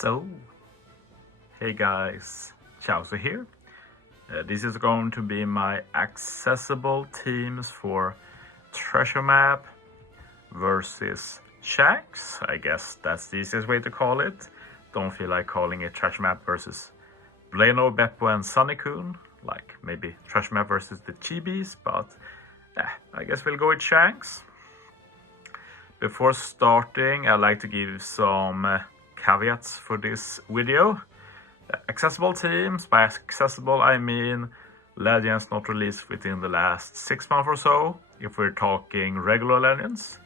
So, hey guys, Chauzu here. This is going to be my accessible teams for Treasure Map versus Shanks. I guess that's the easiest way to call it. Don't feel like calling it Treasure Map versus Bleno, Beppo and Sunny-kun, like maybe Treasure Map versus the Chibis, but I guess we'll go with Shanks. Before starting, I'd like to give some caveats for this video. Accessible teams, by accessible I mean legends not released within the last 6 months or so, if we're talking regular legends.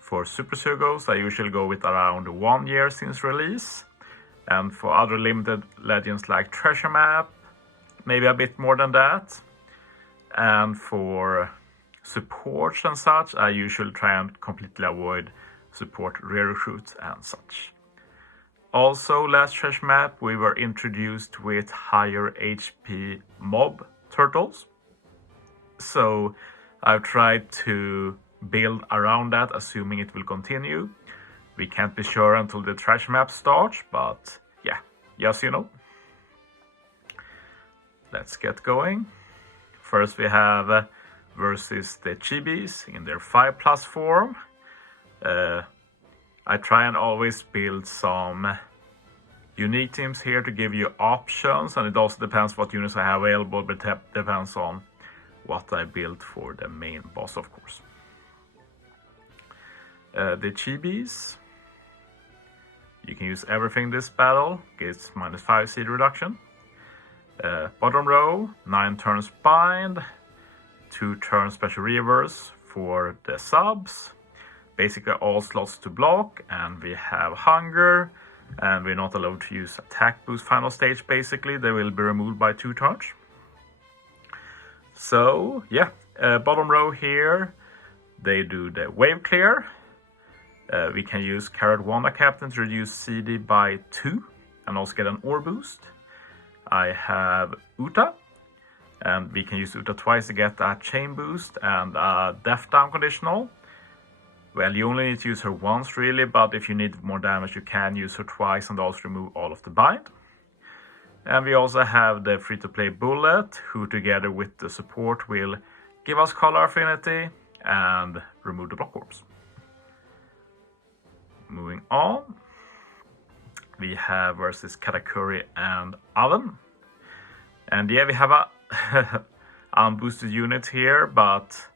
For Super Sugos, I usually go with around 1 year since release, and for other limited legends like Treasure Map, maybe a bit more than that. And for supports and such, I usually try and completely avoid support rare recruits and such. Also, last Treasure Map we were introduced with higher HP mob turtles, so I've tried to build around that, assuming it will continue. We can't be sure until the Treasure Map starts, but yeah, just you know. Let's get going. First we have versus the Chibis in their 5+ form. I try and always build some unique teams here to give you options, and it also depends what units I have available, but it depends on what I build for the main boss, of course. The Chibis, you can use everything this battle, gets -5 seed reduction. Bottom row, 9 turns bind, 2 turn special reverse for the subs, basically all slots to block, and we have hunger, and we're not allowed to use attack boost final stage. Basically they will be removed by 2 turns. So yeah, bottom row here they do the wave clear. We can use Carrot Wanda Captain to reduce CD by 2 and also get an ore boost. I have Uta, and we can use Uta twice to get a chain boost and a death down conditional. Well, you only need to use her once really, but if you need more damage you can use her twice and also remove all of the bind. And we also have the free-to-play Bullet, who together with the support will give us color affinity and remove the block orbs. Moving on, we have versus Katakuri and Oven. And yeah, we have a unboosted unit here, but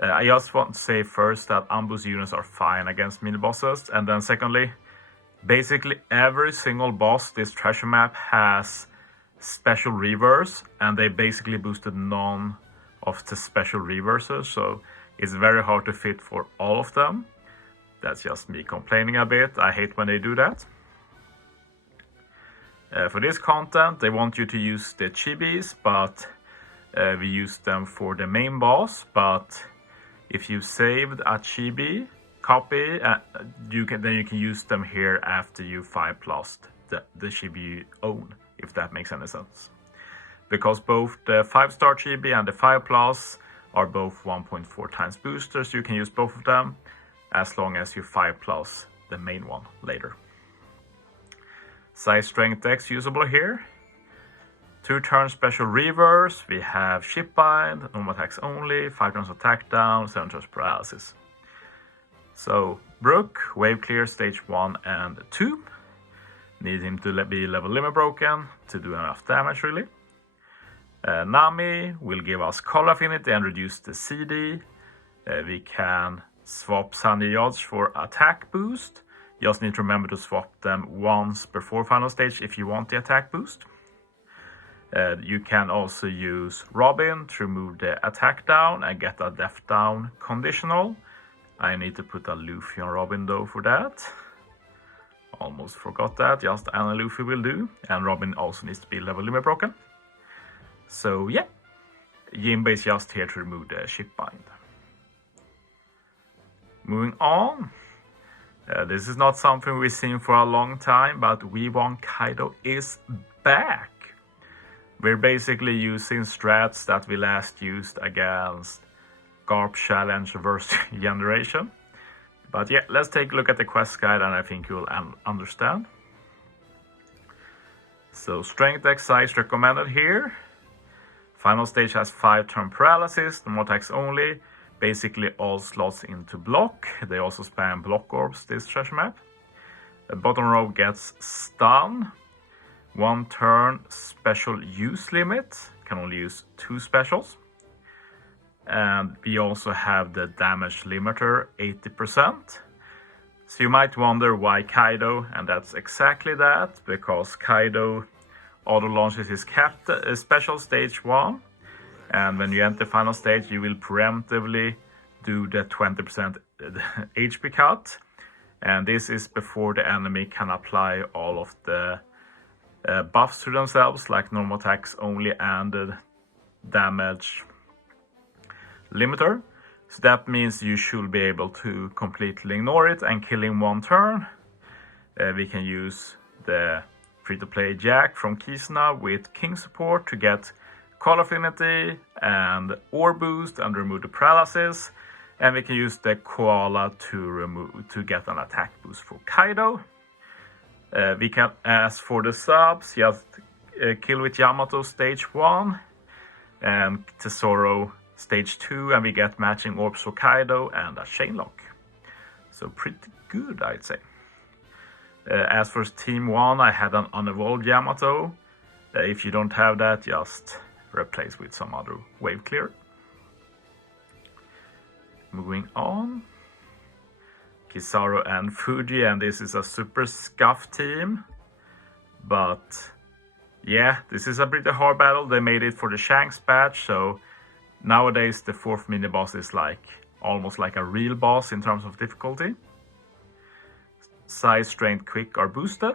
I just want to say first that unboosted units are fine against mini bosses, and then secondly, basically every single boss this treasure map has special reverse, and they basically boosted none of the special reverses, so it's very hard to fit for all of them. That's just me complaining a bit. I hate when they do that. For this content they want you to use the Chibis, but we use them for the main boss. But if you saved a Chibi copy, then you can use them here after you 5+ the Chibi you own, if that makes any sense. Because both the 5-star Chibi and the 5+ are both 1.4 times boosters, you can use both of them as long as you 5+ the main one later. Size strength X usable here. 2 turns special reverse, we have ship bind, normal attacks only, 5 turns attack down, 7 turns paralysis. So Brook, wave clear stage 1 and 2. Need him to be level limit broken to do enough damage really. Nami will give us color affinity and reduce the CD. We can swap Sunny Yards for attack boost. You just need to remember to swap them once before final stage if you want the attack boost. You can also use Robin to remove the attack down and get a death down conditional. I need to put a Luffy on Robin though for that. Almost forgot that, just Anna Luffy will do. And Robin also needs to be level limit broken. So yeah, Jinbei is just here to remove the ship bind. Moving on. This is not something we've seen for a long time, but V1 Kaido is back. We're basically using strats that we last used against Garp Challenge Verse Generation. But yeah, let's take a look at the quest guide and I think you'll understand. So strength exercise recommended here. Final stage has 5 turn paralysis, normal attacks only. Basically all slots into block. They also spam block orbs this treasure map. The bottom row gets stun. 1 turn special use limit. Can only use 2 specials. And we also have the damage limiter 80%. So you might wonder why Kaido, and that's exactly that, because Kaido auto launches his special stage 1, and when you enter final stage you will preemptively do the 20% HP cut, and this is before the enemy can apply all of the buffs to themselves, like normal attacks only and the damage limiter. So that means you should be able to completely ignore it and kill in 1 turn. We can use the free-to-play Jack from Kisuna with King support to get Call Affinity and Ore Boost and remove the paralysis. And we can use the Koala to get an attack boost for Kaido. We can ask for the subs, just kill with Yamato stage 1 and Tesoro stage 2, and we get matching orbs for Kaido and a chain lock. So pretty good, I'd say. As for team 1, I had an unevolved Yamato. If you don't have that, just replace with some other wave clear. Moving on. Kizaru and Fuji, and this is a super scuff team. But yeah, this is a pretty hard battle. They made it for the Shanks patch, so nowadays the 4th mini boss is like almost like a real boss in terms of difficulty. Size, strength, quick are boosted.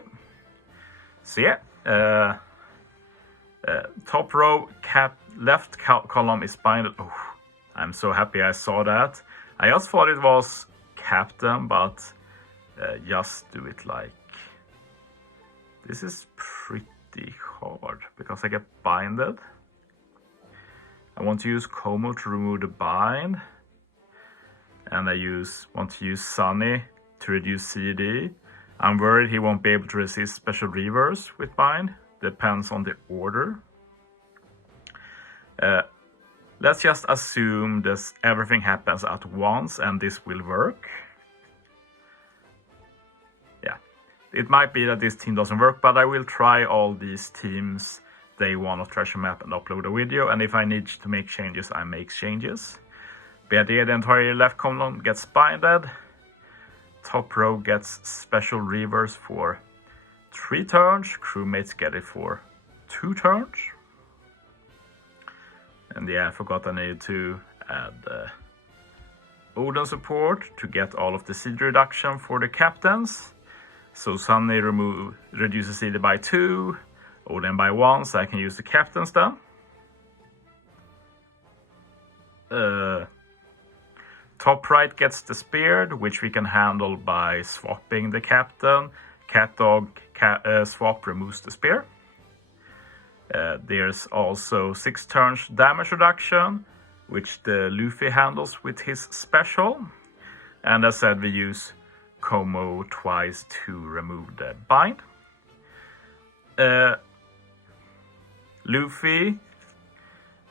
So yeah, top row left column is binded. Oh, I'm so happy I saw that. I just thought it was captain, but just do it like this. Is pretty hard because I get binded. I want to use Como to remove the bind, and I want to use Sunny to reduce CD. I'm worried he won't be able to resist special reverse with bind. Depends on the order. Let's just assume this everything happens at once and this will work. Yeah, it might be that this team doesn't work, but I will try all these teams day 1 of Treasure Map and upload a video, and if I need to make changes, I make changes. But yeah, the entire left column gets binded. Top row gets special reverse for 3 turns. Crewmates get it for 2 turns. And yeah, I forgot I needed to add Odin support to get all of the CD reduction for the captains. So Sunny reduces CD by 2, Odin by 1, so I can use the captains then. Top right gets the speared, which we can handle by swapping the captain. Cat dog swap removes the spear. There's also 6 turns damage reduction, which the Luffy handles with his special. And as said, we use Como twice to remove the bind. Luffy,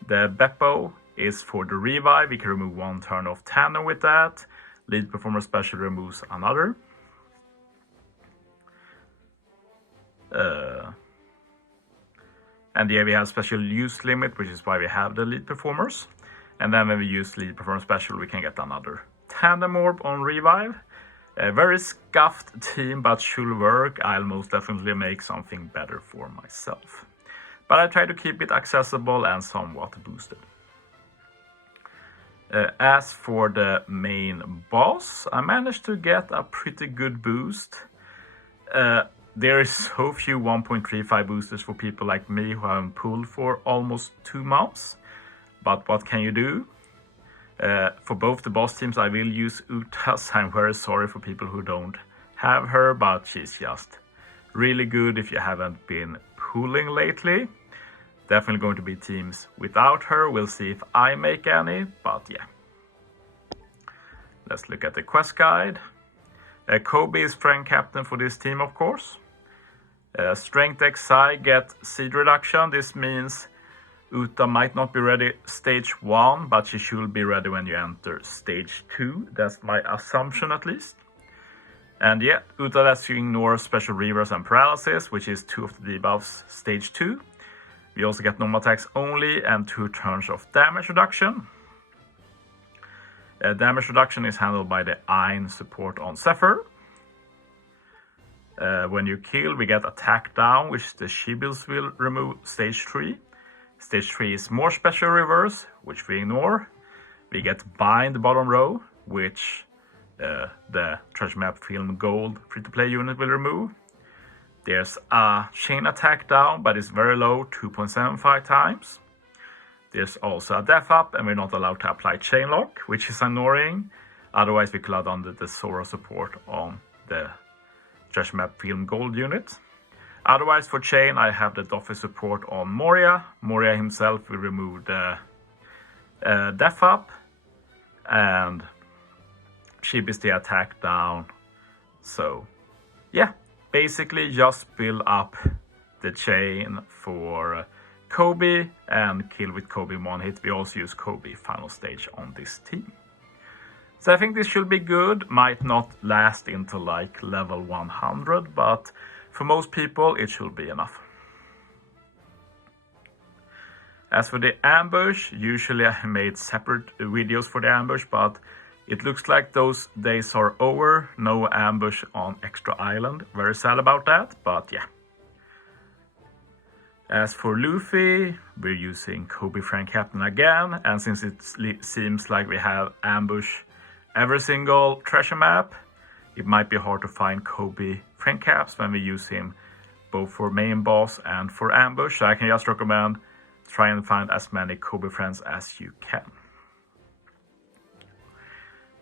the Beppo is for the revive. We can remove 1 turn of tandem with that. Lead performer special removes another. And yeah, we have special use limit, which is why we have the lead performers. And then when we use lead performer special, we can get another tandem orb on revive. A very scuffed team, but should work. I'll most definitely make something better for myself. But I try to keep it accessible and somewhat boosted. As for the main boss, I managed to get a pretty good boost. There is so few 1.35 boosters for people like me who haven't pulled for almost 2 months. But what can you do? For both the boss teams, I will use Utas. I'm very sorry for people who don't have her, but she's just really good if you haven't been pulling lately. Definitely going to be teams without her. We'll see if I make any, but yeah. Let's look at the quest guide. Kobe is friend captain for this team, of course. Strength XI get seed reduction. This means Uta might not be ready stage 1, but she should be ready when you enter stage 2. That's my assumption at least. And yeah, Uta lets you ignore special reverse and paralysis, which is 2 of the debuffs stage 2. We also get normal attacks only and 2 turns of damage reduction. Damage reduction is handled by the Ein support on Zephyr. When you kill, we get attack down, which the Chibis will remove stage 3. Stage 3 is more special reverse, which we ignore. We get bind bottom row, which the Treasure Map Film Gold free-to-play unit will remove. There's a chain attack down, but it's very low, 2.75 times. There's also a death up, and we're not allowed to apply chain lock, which is annoying. Otherwise, we could have done the Zoro support on the Treasure Map Film Gold unit. Otherwise, for chain, I have the Doffy support on Moria. Moria himself will remove the death up, and Chibis the attack down. So, yeah, basically just build up the chain for Kobe and kill with Kobe in one hit. We also use Kobe final stage on this team. So I think this should be good. Might not last until like level 100, but for most people it should be enough. As for the ambush, usually I made separate videos for the ambush, but it looks like those days are over. No ambush on Extra Island. Very sad about that, but yeah. As for Luffy, we're using Kobe Frank Captain again, and since it seems like we have ambush every single treasure map, it might be hard to find Kobe Frank Caps when we use him both for main boss and for ambush. So I can just recommend try and find as many Kobe friends as you can.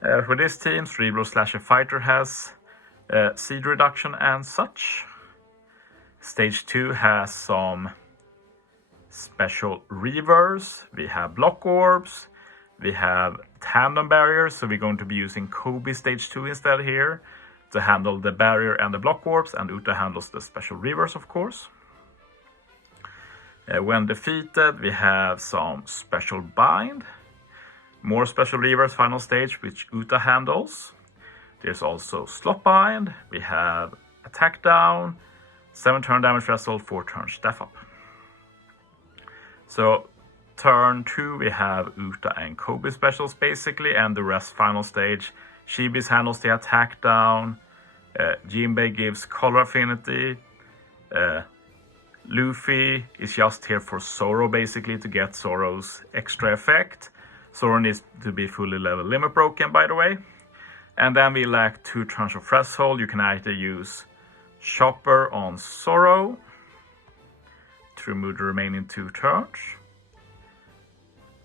For this team, Cerebro/Fighter has seed reduction and such. Stage 2 has some special reverse. We have block orbs. We have tandem barriers, so we're going to be using Kobe stage 2 instead here to handle the barrier and the block orbs, and Uta handles the special reverse, of course. When defeated, we have some special bind. More special reverse final stage, which Uta handles. There's also slot bind. We have attack down, 7 turn damage threshold, 4 turns death up. So turn 2 we have Uta and Kobe specials basically, and the rest final stage. Chibis handles the attack down. Jinbei gives color affinity. Luffy is just here for Zoro basically to get Zoro's extra effect. Zoro needs to be fully level limit broken, by the way. And then we lack 2 turns of threshold. You can either use Chopper on Zoro to remove the remaining 2 turns.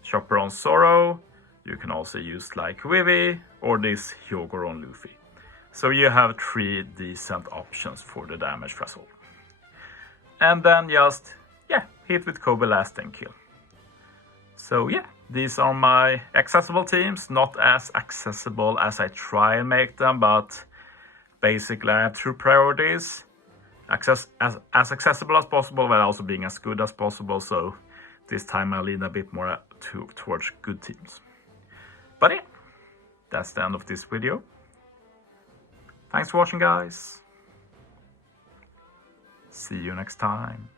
Chopper on Zoro. You can also use like Vivi or this Hyogoro on Luffy. So you have 3 decent options for the damage threshold. And then just, hit with Kobe last and kill. So yeah, these are my accessible teams. Not as accessible as I try and make them, but basically I have 2 priorities. As accessible as possible, but also being as good as possible. So this time I lean a bit more towards good teams. But yeah, that's the end of this video. Thanks for watching, guys. See you next time.